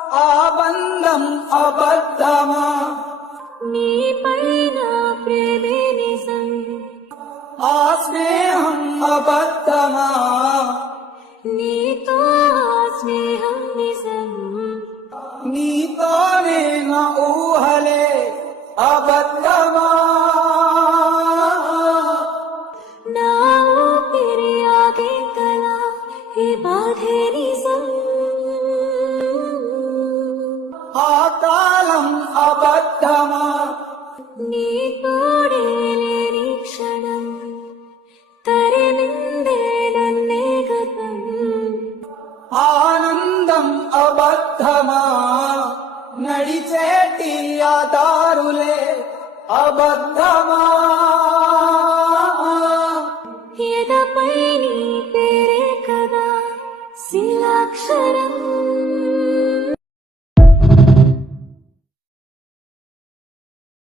ఆ బంధం అబద్ధమా, నీపైన ప్రేమే నిజం, ఆ స్నేహం అబద్ధమా, నీతో ఆ స్నేహం నిజం, నీతోనే నా ఊహలే అబద్ధమా, నా ఊపిరి ఆగేంతలా ఈ బాధే నిజం, ఆ కాలం అబద్ధమా, నీ తోడే లేని క్షణం తరిమిందే నన్నే గతం, ఆనందం అబద్ధమా, నడిచేటి ఆ దారులే అబద్ధమా.